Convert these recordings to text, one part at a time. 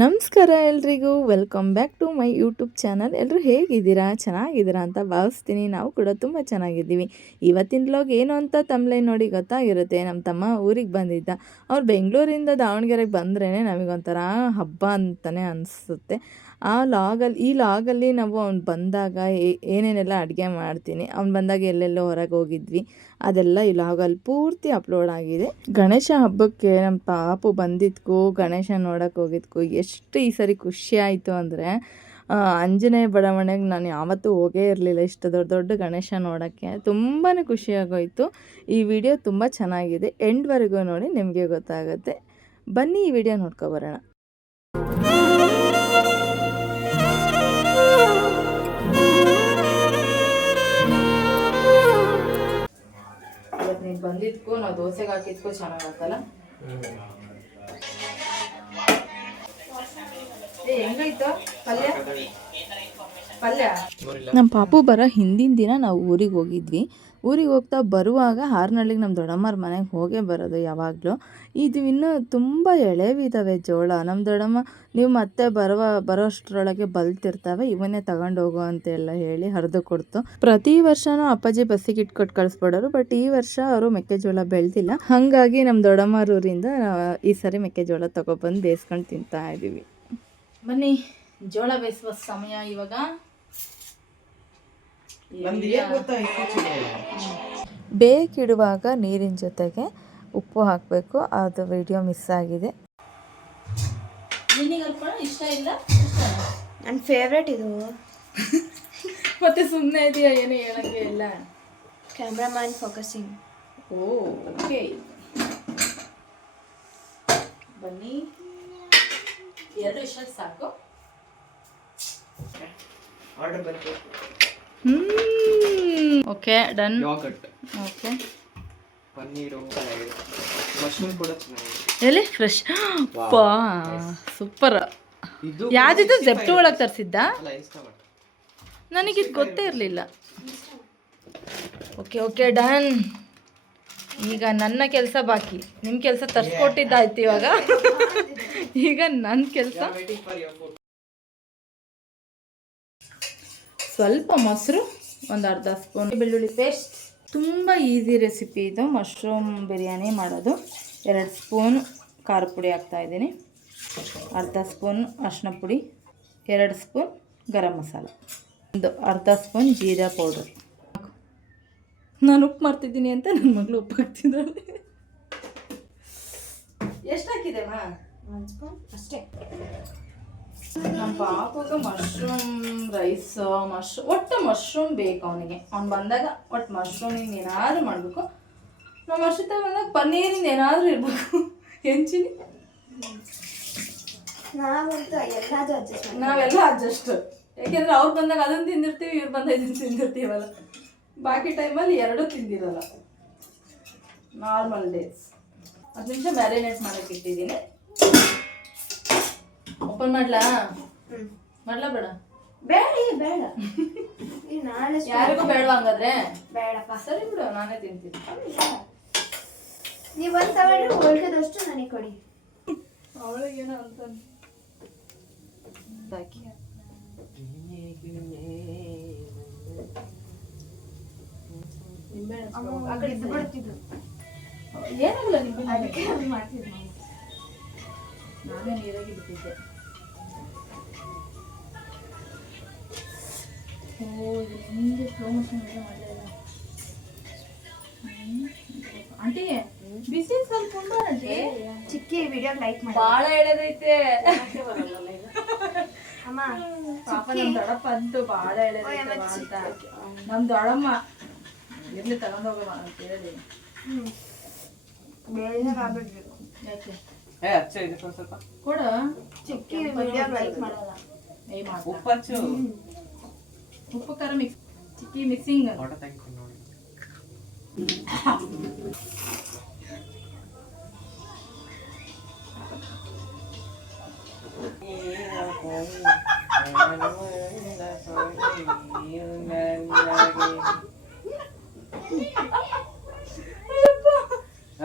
ನಮಸ್ಕಾರ ಎಲ್ರಿಗೂ. Welcome back to my YouTube channel ಎಲ್ಲರೂ ಹೇಗಿದ್ದೀರಾ? ಚೆನ್ನಾಗಿದ್ದೀರಾ ಅಂತ ಭಾವಿಸ್ತೀನಿ. ನಾವು ಕೂಡ ತುಂಬ ಚೆನ್ನಾಗಿದ್ದೀವಿ. ಇವತ್ತಿನ ಬ್ಲಾಗ್ ಏನು ಅಂತ ತಮ್ಲೆ ನೋಡಿ ಗೊತ್ತಾಗಿರುತ್ತೆ. ನಮ್ಮ ತಮ್ಮ ಊರಿಗೆ ಬಂದಿದ್ದ. ಅವ್ರು ಬೆಂಗಳೂರಿಂದ ದಾವಣಗೆರೆಗೆ ಬಂದ್ರೇ ನಮಗೊಂಥರ ಹಬ್ಬ ಅಂತಲೇ ಅನಿಸುತ್ತೆ. ಆ ಲಾಗಲ್ಲಿ ಈ ಲಾಗಲ್ಲಿ ನಾವು ಅವ್ನು ಬಂದಾಗ ಏನೇನೆಲ್ಲ ಅಡುಗೆ ಮಾಡ್ತೀನಿ, ಅವ್ನು ಬಂದಾಗ ಎಲ್ಲೆಲ್ಲೋ ಹೊರಗೆ ಹೋಗಿದ್ವಿ, ಅದೆಲ್ಲ ಈ ಲಾಗಲ್ಲಿ ಪೂರ್ತಿ ಅಪ್ಲೋಡ್ ಆಗಿದೆ. ಗಣೇಶ ಹಬ್ಬಕ್ಕೆ ನಮ್ಮ ಪಾಪು ಬಂದಿದ್ಕು, ಗಣೇಶ ನೋಡಕ್ಕೆ ಹೋಗಿದ್ಕು, ಎಷ್ಟು ಈ ಸರಿ ಖುಷಿ ಆಯಿತು ಅಂದರೆ ಆಂಜನೇಯ ಬಡಾವಣೆಗೆ ನಾನು ಯಾವತ್ತೂ ಹೋಗೇ ಇರಲಿಲ್ಲ ಇಷ್ಟು ದೊಡ್ಡ ದೊಡ್ಡ ಗಣೇಶ ನೋಡೋಕ್ಕೆ. ತುಂಬಾ ಖುಷಿಯಾಗೋಯಿತು. ಈ ವಿಡಿಯೋ ತುಂಬ ಚೆನ್ನಾಗಿದೆ. ಎಂಡ್ವರೆಗೂ ನೋಡಿ ನಿಮಗೆ ಗೊತ್ತಾಗುತ್ತೆ. ಬನ್ನಿ ಈ ವಿಡಿಯೋ ನೋಡ್ಕೊಬರೋಣ ಬಂದಿದ್ಕು ನಾವು ದೋಸೆಗೆ ಹಾಕಿದ್ಕು ಚೆನ್ನಾಗತ್ತಲ್ಲ ಏ ಹೆಂಗೈತು? ಪಲ್ಯ? ನಮ್ಮ ಪಾಪು ಬರೋ ಹಿಂದಿನ ದಿನ ನಾವು ಊರಿಗೆ ಹೋಗಿದ್ವಿ. ಊರಿಗೆ ಹೋಗ್ತಾ ಬರುವಾಗ ಹಾರ್ನಳ್ಳಿಗೆ ನಮ್ಮ ದೊಡ್ಡಮ್ಮರ ಮನೆಗೆ ಹೋಗೇ ಬರೋದು ಯಾವಾಗಲೂ. ಇದು ಇನ್ನೂ ತುಂಬ ಎಳೆವಿದ್ದಾವೆ ಜೋಳ. ನಮ್ಮ ದೊಡ್ಡಮ್ಮ ನೀವು ಮತ್ತೆ ಬರುವ ಬರೋಷ್ಟರೊಳಗೆ ಬಲ್ತಿರ್ತವೆ ಇವನ್ನೇ ತಗೊಂಡೋಗು ಹೋಗು ಅಂತೆಲ್ಲ ಹೇಳಿ ಹರಿದು ಕೊಡ್ತು. ಪ್ರತಿ ವರ್ಷನೂ ಅಪ್ಪಾಜಿ ಬಸ್ಸಿಗೆ ಇಟ್ಕೊಟ್ಟು ಕಳಿಸ್ಬಿಡೋರು ಬಟ್ ಈ ವರ್ಷ ಅವರು ಮೆಕ್ಕೆಜೋಳ ಬೆಳೆದಿಲ್ಲ. ಹಾಗಾಗಿ ನಮ್ಮ ದೊಡ್ಡಮ್ಮರ ಊರಿಂದ ಈ ಸರಿ ಮೆಕ್ಕೆಜೋಳ ತಗೊಬಂದು ಬೇಯಿಸ್ಕೊಂಡು ತಿಂತಾ ಇದ್ದೀವಿ ಬನ್ನಿ ಜೋಳ ಬೇಯಿಸುವ ಸಮಯ ಇವಾಗ. ಬೇಕಿಡುವಾಗ ನೀರಿನ ಜೊತೆಗೆ ಉಪ್ಪು ಹಾಕಬೇಕು. ಅದು ವಿಡಿಯೋ ಮಿಸ್ ಆಗಿದೆ. ಇಷ್ಟ ಇಲ್ಲ? ನನ್ನ ಫೇವ್ರೇಟ್ ಇದು. ಮತ್ತೆ ಸುಮ್ಮನೆ ಇದೆಯಾ ಏನು ಹೇಳಂಗೆ ಇಲ್ಲ? Cameraman focusing oh okay. ಬನ್ನಿ. ಎರಡು ಇಷ್ಟ ಸಾಕು. ಆರ್ಡರ್ ಬಂತು ಹ್ಮ್ ಓಕೆ ಡನ್ ಓಕೆ ಪನ್ನೀರು ಚೆನ್ನಾಗಿದೆ ಮಶ್ರೂಮ್ ಕೂಡ ಚೆನ್ನಾಗಿದೆ. ಎಲ್ಲಿ? ಫ್ರೆಶ್ ಪಾ ಸೂಪರ್ ಇದು ಯಾವ್ದಿದ್ದು ಜೆಪ್ಟು ಒಳಗೆ ತರಿಸಿದ್ದ? ನನಗಿದು ಗೊತ್ತೇ ಇರಲಿಲ್ಲ. ಓಕೆ ಓಕೆ ಡನ್ ಈಗ ನನ್ನ ಕೆಲಸ ಬಾಕಿ. ನಿಮ್ಮ ಕೆಲಸ ತರಿಸ್ಕೊಟ್ಟಿದ್ದಾಯ್ತು ಇವಾಗ. ಈಗ ನನ್ನ ಕೆಲಸ. ಸ್ವಲ್ಪ ಮೊಸರು ಒಂದು ಅರ್ಧ ಸ್ಪೂನ್ ಬೆಳ್ಳುಳ್ಳಿ ಪೇಸ್ಟ್. ತುಂಬ ಈಸಿ ರೆಸಿಪಿ ಇದು. ಮಶ್ರೂಮ್ ಬಿರಿಯಾನಿ ಮಾಡೋದು. ಎರಡು ಸ್ಪೂನ್ ಖಾರ ಪುಡಿ ಹಾಕ್ತಾಯಿದ್ದೀನಿ ಅರ್ಧ ಸ್ಪೂನ್ ಅರಿಶಿನ ಪುಡಿ ಎರಡು ಸ್ಪೂನ್ ಗರಂ ಮಸಾಲ ಒಂದು ಅರ್ಧ ಸ್ಪೂನ್ ಜೀರಾ ಪೌಡರ್. ನಾನು ಉಪ್ಪು ಮಾಡ್ತಿದ್ದೀನಿ ಅಂತ ನನ್ನ ಮಗಳು ಉಪ್ಪು ಹಾಕ್ತಿದ್ದಾಳೆ. ಎಷ್ಟು ಹಾಕಿದೆ ಮಾ? ಒಂದು ಸ್ಪೂನ್ ಅಷ್ಟೇ. ನಮ್ಮ ಪಾಪಗ ಮಶ್ರೂಮ್ ರೈಸ್ ಮಶ್ರೂಮ್ ಒಟ್ಟು ಮಶ್ರೂಮ್ ಬೇಕು ಅವನಿಗೆ. ಅವ್ನು ಬಂದಾಗ ಒಟ್ಟು ಮಶ್ರೂಮಿಂದ ಏನಾದರೂ ಮಾಡಬೇಕು. ನಮ್ಮ ವರ್ಷದ ಬಂದಾಗ ಪನ್ನೀರಿಂದ ಏನಾದರೂ ಇರಬೇಕು. ಹೆಂಚಿನಿ? ನಾವೆಲ್ಲ ಅಡ್ಜಸ್ಟ್ ಯಾಕೆಂದ್ರೆ ಅವ್ರು ಬಂದಾಗ ಅದನ್ನು ತಿಂದಿರ್ತೀವಿ ಇವ್ರು ಬಂದಾಗ ಇದನ್ನು ತಿಂದಿರ್ತೀವಲ್ಲ. ಬಾಕಿ ಟೈಮಲ್ಲಿ ಎರಡೂ ತಿಂದಿರಲ್ಲ. ನಾರ್ಮಲ್ ಡೇಸ್ ಹತ್ತು ನಿಮಿಷ ಮ್ಯಾರಿನೇಟ್ ಮಾಡೋಕೆ ಇಟ್ಟಿದ್ದೀನಿ. ಓಪನ್ ಮಾಡ್ಲಾ? ಮಾಡ್ಲಾ ಬೇಡ? ಬೇಡ ಬೇಡ. ಈ ನಾಳೆ ಯಾರಿಗೂ ಬೇಡವಾ ಹಂಗಾದ್ರೆ? ಬೇಡಪ್ಪ. ಸರಿ ಬಿಡು ನಾನೇ ತಿಂತೀನಿ. ನೀವು ಒಂದು ತಗೊಂಡ್ರೆ ಉಳ್ಕೆದಷ್ಟು ನನಗೆ ಕೊಡಿ. ಅವಳಿಗೇನೋ ಅಂತ. ಹಾಕಿ ಆ ಕಡೆ ಇದ್ದು ಬಿಡ್ತಿದ್ರು ಏನಾಗಲ್ಲ ನಿಮ್ಗೆ ಅದಕ್ಕೆ ಮಾಡ್ತಿದ್ದೆ. ನಾನೇ ನೀರಾಗಿ ಬಿಟ್ಟಿದ್ದೆ. ಓ ಇದು ಸ್ಲೋ ಮೋಷನ್ ಎಲ್ಲ ಮಾಡಲಿಲ್ಲ ಆಂಟಿ ಬಿಸಿ ಸ್ವಲ್ಪ ಉಂಟು ಆಂಟಿ ಚಿಕ್ಕಿ. ವಿಡಿಯೋ ಲೈಕ್ ಮಾಡಿ ಭಾಳ ಎಳೆದೈತೆ ಅಮ್ಮ ಪಾಪ ನಮ್ ದೊಡಪ್ಪ ಅಂತೂ. ಭಾಳ ಎಳೆದೈತೆ ಅಂತ ನಮ್ ದೊಡ್ಡಮ್ಮ ಇರ್ಲಿ ತಗೊಂಡೋಗಮ್ಮ ಅಂತ ಹೇಳಿ ಬೇಜಾರಾಗ್ಬಿಡ್ಬೇಕು. ಯಾಕೆ? ಏ ಇದಕ್ಕೆ ಸ್ವಲ್ಪ. ಕೊಡ. ಚಿಕ್ಕಿ ವಿಡಿಯೋ ಲೈಕ್ ಮಾಡಲ್ಲ. ಏ ಮಾಡ್ತಾ. ಉಪ್ಪು ಖಾರ ಮಿಕ್ಸ್ ಚಿಕ್ಕಿ ಮಿಕ್ಸಿಂಗ್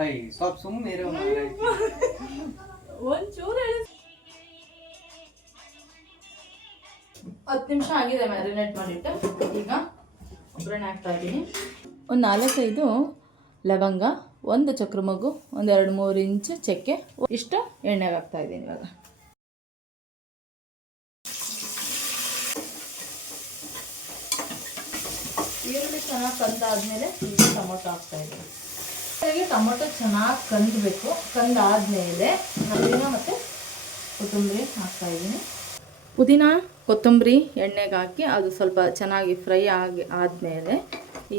ಐ ಸ್ವಲ್ಪ ಸುಮ್ಮನೆ ಒಂಚೂರು ಹೇಳಿ. ಹತ್ತು ನಿಮಿಷ ಆಗಿದೆ ಮ್ಯಾರಿನೇಟ್ ಮಾಡಿಟ್ಟು. ಈಗ ಒಗ್ಗರಣೆ ಹಾಕ್ತಾ ಇದ್ದೀನಿ. ಒಂದು ನಾಲ್ಕೈದು ಲವಂಗ, ಒಂದು ಚಕ್ರ ಮಗು, ಒಂದು ಮೂರು ಇಂಚು ಚಕ್ಕೆ. ಇಷ್ಟು ಎಣ್ಣೆಗೆ ಹಾಕ್ತಾ ಇದ್ದೀನಿ ಇವಾಗ. ಈರುಳ್ಳಿ ಚೆನ್ನಾಗಿ ಕಂದಾದ್ಮೇಲೆ ಈಗ ಟೊಮೊಟೊ ಹಾಕ್ತಾ ಇದ್ದೀನಿ. ಹಾಗೆ ಟೊಮೊಟೊ ಚೆನ್ನಾಗಿ ಕಂದಬೇಕು. ಕಂದಾದ್ಮೇಲೆ ಪುದೀನ ಮತ್ತು ಕೊತ್ತಂಬರಿ ಹಾಕ್ತಾ ಇದ್ದೀನಿ. ಪುದೀನ ಕೊತ್ತಂಬರಿ ಎಣ್ಣೆಗೆ ಹಾಕಿ ಅದು ಸ್ವಲ್ಪ ಚೆನ್ನಾಗಿ ಫ್ರೈ ಆಗಿ ಆದಮೇಲೆ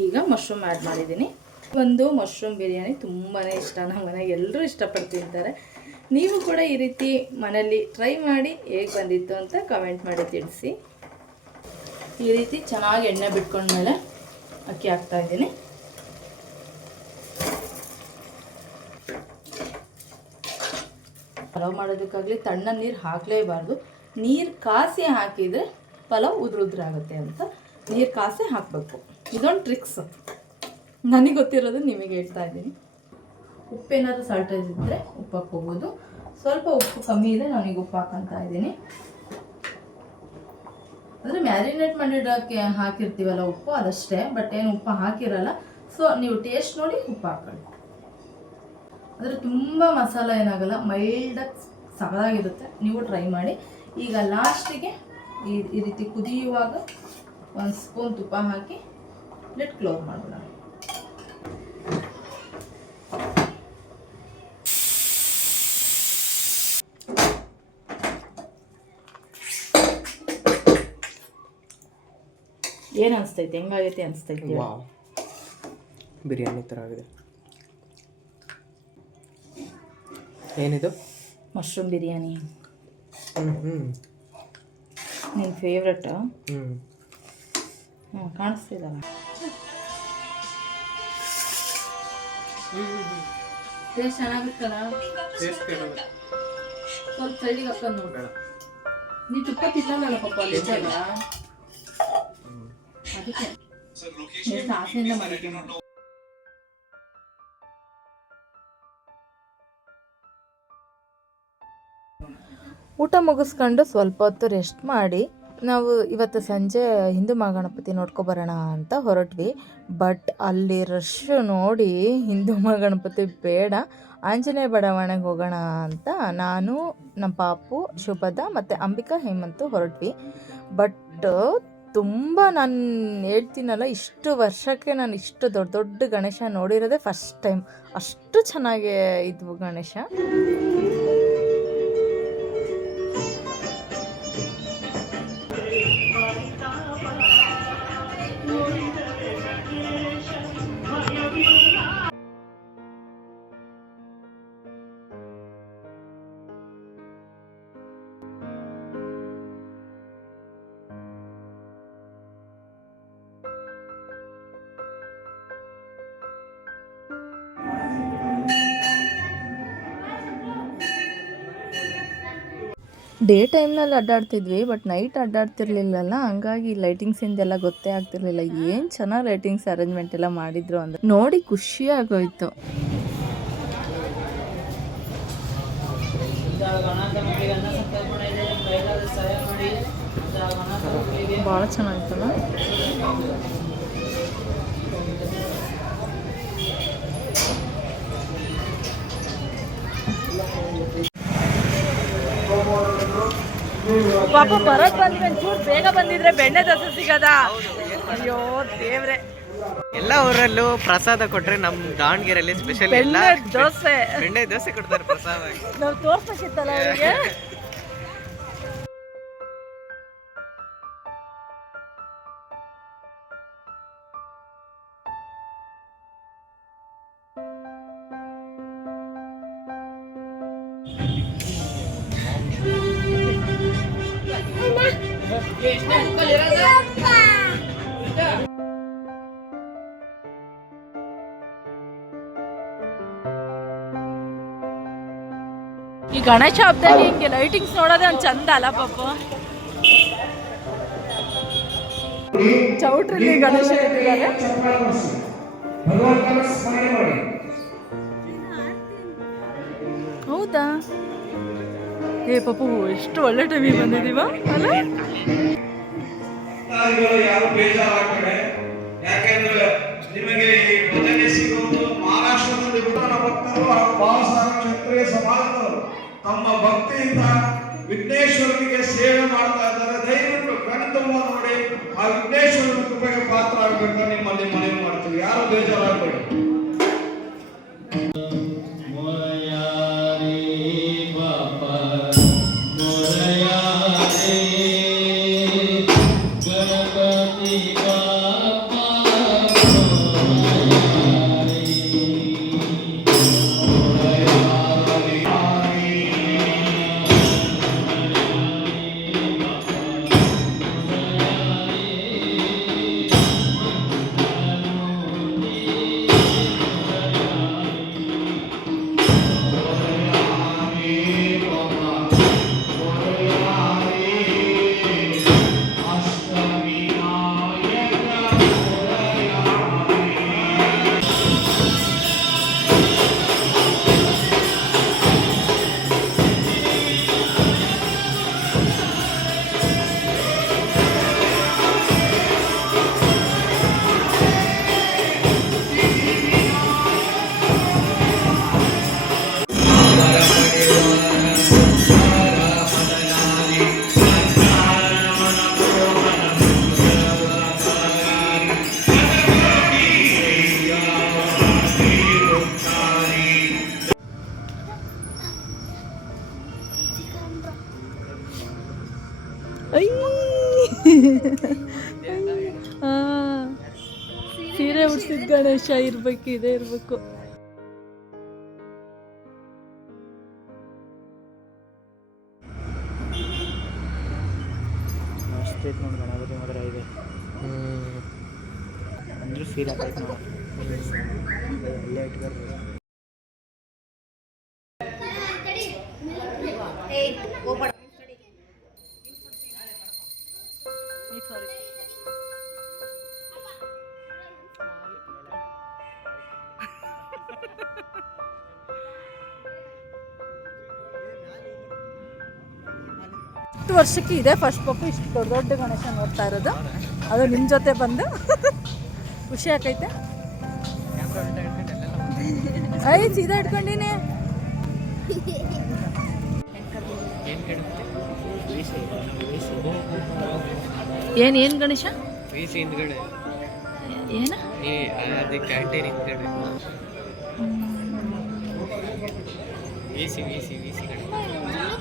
ಈಗ ಮಶ್ರೂಮ್ ಆ್ಯಡ್ ಮಾಡಿದ್ದೀನಿ. ಒಂದು ಮಶ್ರೂಮ್ ಬಿರಿಯಾನಿ ತುಂಬಾ ಇಷ್ಟ. ನಮ್ಮ ಮನೆಗೆ ಎಲ್ಲರೂ ಇಷ್ಟಪಟ್ಟು ತಿಂತಾರೆ. ನೀವು ಕೂಡ ಈ ರೀತಿ ಮನೇಲಿ ಟ್ರೈ ಮಾಡಿ ಹೇಗೆ ಬಂದಿತ್ತು ಅಂತ ಕಮೆಂಟ್ ಮಾಡಿ ತಿಳಿಸಿ. ಈ ರೀತಿ ಚೆನ್ನಾಗಿ ಎಣ್ಣೆ ಬಿಟ್ಕೊಂಡ್ಮೇಲೆ ಅಕ್ಕಿ ಹಾಕ್ತಾ ಇದ್ದೀನಿ. ಪಲಾವ್ ಮಾಡೋದಕ್ಕಾಗಲಿ ತಣ್ಣ ನೀರು ಹಾಕಲೇಬಾರ್ದು. ನೀರು ಕಾಸಿ ಹಾಕಿದರೆ ಪಲಾವ್ ಉದ್ರ ಉದ್ರ ಆಗುತ್ತೆ ಅಂತ ನೀರು ಕಾಸಿ ಹಾಕಬೇಕು. ಇದೊಂದು ಟ್ರಿಕ್ಸ್ ನನಗೆ ಗೊತ್ತಿರೋದು ನಿಮಗೆ ಹೇಳ್ತಾ ಇದ್ದೀನಿ. ಉಪ್ಪೇನಾದರೂ ಸಾಲ್ಟೇಜ್ ಇದ್ರೆ ಉಪ್ಪು ಹಾಕ್ಕೋಬೋದು ಸ್ವಲ್ಪ ಉಪ್ಪು ಕಮ್ಮಿ ಇದೆ ನಾನೀಗ ಉಪ್ಪು ಹಾಕಂತ ಇದ್ದೀನಿ. ಅಂದರೆ ಮ್ಯಾರಿನೇಟ್ ಮಾಡಿಡೋಕ್ಕೆ ಹಾಕಿರ್ತೀವಲ್ಲ ಉಪ್ಪು, ಅದಷ್ಟೇ ಬಟ್ ಏನು ಉಪ್ಪು ಹಾಕಿರಲ್ಲ. ಸೊ ನೀವು ಟೇಸ್ಟ್ ನೋಡಿ ಉಪ್ಪು ಹಾಕೊಳ್ಳಿ. ಅಂದರೆ ತುಂಬ ಮಸಾಲ ಏನಾಗಲ್ಲ ಮೈಲ್ಡಾಗಿ ಸಗದಾಗಿರುತ್ತೆ ನೀವು ಟ್ರೈ ಮಾಡಿ. ಈಗ ಲಾಸ್ಟಿಗೆ ಈ ಈ ರೀತಿ ಕುದಿಯುವಾಗ ಒಂದು ಸ್ಪೂನ್ ತುಪ್ಪ ಹಾಕಿ ಲಿಟ್ ಕ್ಲೋಸ್ ಮಾಡೋಣ. ಏನು ಅನಿಸ್ತೈತೆ? ಹೆಂಗಾಗೈತೆ ಅನಿಸ್ತೈತೆ? ಬಿರಿಯಾನಿ ಥರ ಆಗಿದೆ. ಏನಿದು? ಮಶ್ರೂಮ್ ಬಿರಿಯಾನಿ. ನಿನ್ನ ಫೇವ್ರೆಟಾ ಹ್ಞೂ ಹ್ಞೂ ಕಾಣಿಸ್ತಿದಲ್ಲ ಟೇಸ್ಟ್ ಚೆನ್ನಾಗಿತ್ತಲ್ಲ ಟೇಸ್ಟ್ ಕೇಳೋದು ಸ್ವಲ್ಪ ಸೈಡಿಗೆ ಹಾಕೊಂಡು ನೋಡು ಬೇಡ ನೀ ತುಪ್ಪ ತಿನ್ನಲ್ಲ ಪಾಪ ಅಲ್ಲಿ ಇದ್ದಲ್ಲ ಅದಕ್ಕೆ ಎಷ್ಟು ಆಸೆಯಿಂದ ಮಾಡಿದ್ದೆ ಊಟ ಮುಗಿಸ್ಕೊಂಡು ಸ್ವಲ್ಪ ಹೊತ್ತು ರೆಸ್ಟ್ ಮಾಡಿ ನಾವು ಇವತ್ತು ಸಂಜೆ ಹಿಂದೂ ಮಹಾಗಣಪತಿ ನೋಡ್ಕೊಬರೋಣ ಅಂತ ಹೊರಟ್ವಿ. ಬಟ್ ಅಲ್ಲಿ ರಶ್ ನೋಡಿ ಹಿಂದೂ ಮಹಾಗಣಪತಿ ಬೇಡ. ಆಂಜನೇಯ ಬಡಾವಣೆಗೆ ಹೋಗೋಣ ಅಂತ ನಾನು, ನಮ್ಮ ಪಾಪು, ಶುಭದ ಮತ್ತು ಅಂಬಿಕಾ, ಹೇಮಂತು ಹೊರಟ್ವಿ. ಬಟ್ ತುಂಬ ನಾನು ಹೇಳ್ತೀನಲ್ಲ, ಇಷ್ಟು ವರ್ಷಕ್ಕೆ ನಾನು ಇಷ್ಟು ದೊಡ್ಡ ದೊಡ್ಡ ಗಣೇಶ ನೋಡಿರೋದೇ ಫಸ್ಟ್ ಟೈಮ್ ಅಷ್ಟು ಚೆನ್ನಾಗಿ ಇದ್ವು ಗಣೇಶ. ಡೇ ಟೈಮ್ನಲ್ಲಿ ಅಡ್ಡಾಡ್ತಿದ್ವಿ, ಬಟ್ ನೈಟ್ ಅಡ್ಡಾಡ್ತಿರ್ಲಿಲ್ಲಲ್ಲ, ಹಂಗಾಗಿ ಲೈಟಿಂಗ್ಸಿಂದೆಲ್ಲ ಗೊತ್ತೇ ಆಗ್ತಿರ್ಲಿಲ್ಲ. ಏನು ಚೆನ್ನಾಗಿ ಲೈಟಿಂಗ್ಸ್ ಅರೇಂಜ್ಮೆಂಟ್ ಎಲ್ಲ ಮಾಡಿದ್ರು ಅಂದ್ರೆ ನೋಡಿ ಖುಷಿ ಆಗೋಯ್ತು. ಭಾಳ ಚೆನ್ನಾಗಿತ್ತಲ್ಲ? ಪಾಪ ಬರೋದ್ ಬಂದ್ವಿ ಒಂಚೂರು ಬೇಗ ಬಂದಿದ್ರೆ ಬೆಣ್ಣೆ ದೋಸೆ ಸಿಗದ? ಅಯ್ಯೋ ದೇವ್ರೆ. ಎಲ್ಲ ಊರಲ್ಲೂ ಪ್ರಸಾದ ಕೊಟ್ರೆ ನಮ್ ದಾವಣಗೆರೆಯಲ್ಲಿ ಸ್ಪೆಷಲ್ ಎಲ್ಲ ಬೆಣ್ಣೆ ದೋಸೆ. ಬೆಣ್ಣೆ ದೋಸೆ ಕೊಡ್ತಾರೆ ಪ್ರಸಾದ. ನಾವು ತೋರ್ಸಕ್ಕಿತ್ತಲ್ಲ ಅವ್ರಿಗೆ? ಈ ಗಣೇಶ ಹಬ್ಬದಲ್ಲಿ ಹಿಂಗೆ ಲೈಟಿಂಗ್ಸ್ ನೋಡೋದೇ ಒಂದು ಚಂದ ಅಲ್ಲ ಪಾಪ. ಚೌಟ್ರಲ್ಲಿ ಗಣೇಶ ಇಟ್ಟಿದ್ದಾರೆ. ಹೌದಾ? ಏ ಪಾಪು, ಎಷ್ಟು ಒಳ್ಳೆ ಟೈಮಿಗೆ ಬಂದಿದೀವ ಅಲ್ಲ? ಯಾಕೆಂದ್ರೆ ನಿಮಗೆ ಈ ಭಜನೆ ಸಿಗೋದು ಮಹಾರಾಷ್ಟ್ರದಲ್ಲಿ ಭಕ್ತರು ಹಾಗೂ ಕ್ಷತ್ರಿಯ ಸಮಾಜದವರು ತಮ್ಮ ಭಕ್ತಿಯಿಂದ ವಿಘ್ನೇಶ್ವರನಿಗೆ ಸೇವೆ ಮಾಡ್ತಾ ಇದ್ದಾರೆ. ದಯವಿಟ್ಟು ಕಣ್ತುಂಬ ನೋಡಿ, ಆ ವಿಘ್ನೇಶ್ವರನ ಕೃಪೆಗೆ ಪಾತ್ರ ಆಗ್ಬೇಕು ನಿಮ್ಮಲ್ಲಿ ಮನವಿ ಮಾಡ್ತೀವಿ. ಯಾರು ಬೇಜಾರಾಗಬೇಡಿ. ಸೀರೆ ಉಡ್ಸಿದ ಗಣೇಶ ಇರ್ಬೇಕು ಇದೇ ಇರ್ಬೇಕು. ಗಣಪತಿ ಮಾತ್ರ ಇದೆ ಅಂದ್ರೆ ಫೀಲ್ ಆಗ್ತೈತೆ ಇಟ್ಕೊಳ್ಬೋದು ಹತ್ತು ವರ್ಷಕ್ಕೆ ಇದೆ ಫಸ್ಟ್ ಪಪ್ಪು ಇಷ್ಟು ದೊಡ್ಡ ದೊಡ್ಡ ಗಣೇಶ ನೋಡ್ತಾ ಇರೋದು. ಅದು ನಿಮ್ಮ ಜೊತೆ ಬಂದು ಖುಷಿ ಆಕೈತೆ. ಐ ಸೀದಾ ಇಟ್ಕೊಂಡಿನಿ. ಏನು ಏನು ಗಣೇಶ? ವೀಸಿ ಹಿಂದ್ಗಡೆ. ಏನ? ನೀ ಅದು ಕ್ಯಾಂಟೀನ್ ಹಿಂದ್ಗಡೆ. ವೀಸಿ ವೀಸಿ ವೀಸಿ ಕಡೆ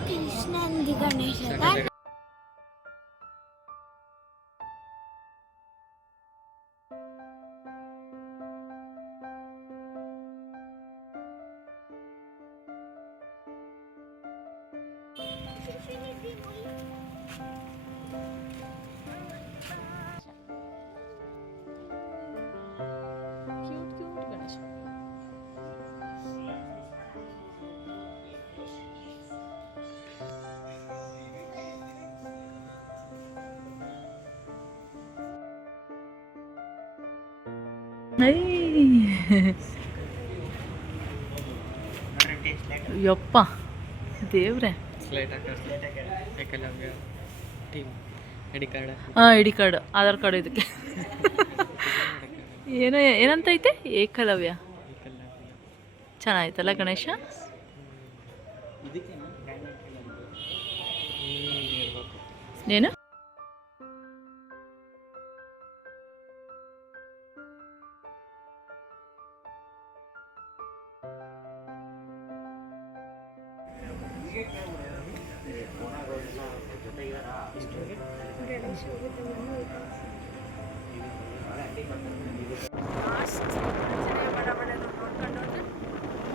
ಕೃಷ್ಣಂದಿ ಗಣೇಶ ಕ್ಯೂಟ್ ಕ್ಯೂಟ್ ಗಣೇಶ ಯಪ್ಪ ದೇವ್ರೆ ಸ್ಲೈಟ್ ಹಾಕ ಏಕಲವ್ಯ ಟೀಮ್ ಐಡಿ ಕಾರ್ಡ್ ಹಾಂ I D card Aadhaar card ಇದಕ್ಕೆ. ಏನೋ ಏನಂತ ಐತೆ ಏಕಲವ್ಯ ಏಕಲವ್ಯ ಚೆನ್ನಾಯ್ತಲ್ಲ ಗಣೇಶ ಏನು?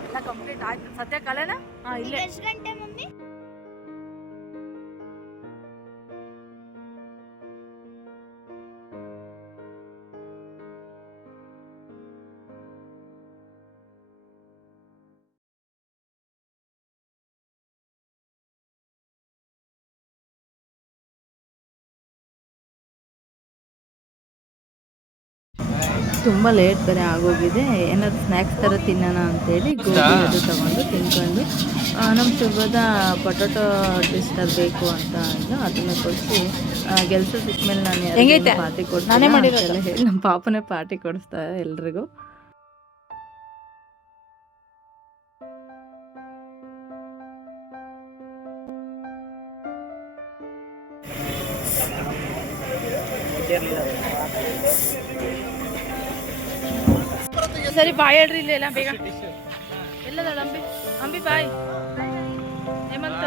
ಎಲ್ಲ ಕಂಪ್ಲೀಟ್ ಆಯ್ತು ಸದ್ಯ ಕಲೆನ ಹಾಂ ಇಲ್ಲೇ. ಎಷ್ಟು ಗಂಟೆ ತುಂಬ ಲೇಟ್ ಬೇರೆ ಆಗೋಗಿದೆ. ಏನಾದ್ರು ಸ್ನ್ಯಾಕ್ಸ್ ಥರ ತಿನ್ನೋಣ ಅಂತೇಳಿ ಗೋಬಿ ಅದು ತಗೊಂಡು ತಿನ್ಕೊಂಡು ನಮ್ಮ ಶುಭದ ಪೊಟೊಟೊ ಟ್ವಿಸ್ಟರ್ ಬೇಕು ಅಂತ ಅಂದು ಅದನ್ನ ಕೊಡಿಸಿ ಕೆಲಸ ಮೇಲೆ ನಾನು ಹೆಂಗೈತೆ? ಪಾರ್ಟಿ ಕೊಡ್ತೀನಿ ನಾನೇ ಮಾಡಿರೋದು. ಅಂತೆಲ್ಲ ಹೇಳಿ ನಮ್ಮ ಪಾಪನೇ ಪಾರ್ಟಿ ಕೊಡಿಸ್ತಾ ಎಲ್ರಿಗೂ. ಸರಿ ಬಾಯ್ ಹೇಳ್ರಿ ಇಲ್ಲ ಎಲ್ಲ ಬೇಗ. ಎಲ್ಲದಲ್ಲ ಅಂಬಿ ಅಂಬಿ ಬಾಯ್ ಹೇಮಂತ.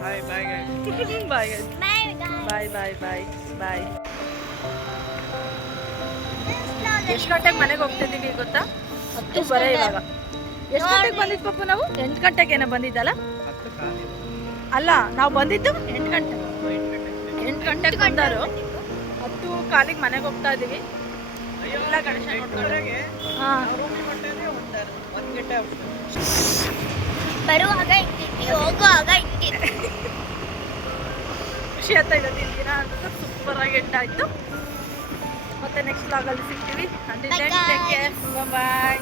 ಬಾಯ್ ಬಾಯ್ ಬಾಯ್ ಬಾಯ್ ಬಾಯ್ ಬಾಯ್ ಎಷ್ಟು ಗಂಟೆಗೆ ಮನೆಗೆ ಹೋಗ್ತಿದ್ದೀವಿ ಗೊತ್ತಾ? ಹತ್ತು ಬರೇ ಇವಾಗ. ಎಷ್ಟು ಗಂಟೆಗೆ ಬಂದಿದ್ದು ಪಪ್ಪು ನಾವು? ಎಂಟು ಏನೋ ಬಂದಿದ್ದಲ್ಲ? ಅಲ್ಲ ನಾವು ಬಂದಿದ್ದು ಎಂಟು ಗಂಟೆ. ಎಂಟು ಗಂಟೆಗೆ ಬಂದರು ಹತ್ತು ಕಾಲಿಗೆ ಮನೆಗೆ ಹೋಗ್ತಾ ಇದ್ದೀವಿ. ಎಲ್ಲ ಗಣೇಶ ಬರುವಾಗ ಹಿಂಗಿತ್ತು ಹೋಗುವಾಗ ಹಿಂಗಿತ್ತು ಖುಷಿ ಆಗ್ತಾ ಇದೆ ದಿನ ಅಂತ ಸೂಪರ್ ಆಗಿ ಎಂಡ್ ಆಯ್ತು ಮತ್ತೆ ನೆಕ್ಸ್ಟ್ ಲಾಗಲ್ಲಿ ಸಿಗ್ತೀವಿ. ಬಾಯ್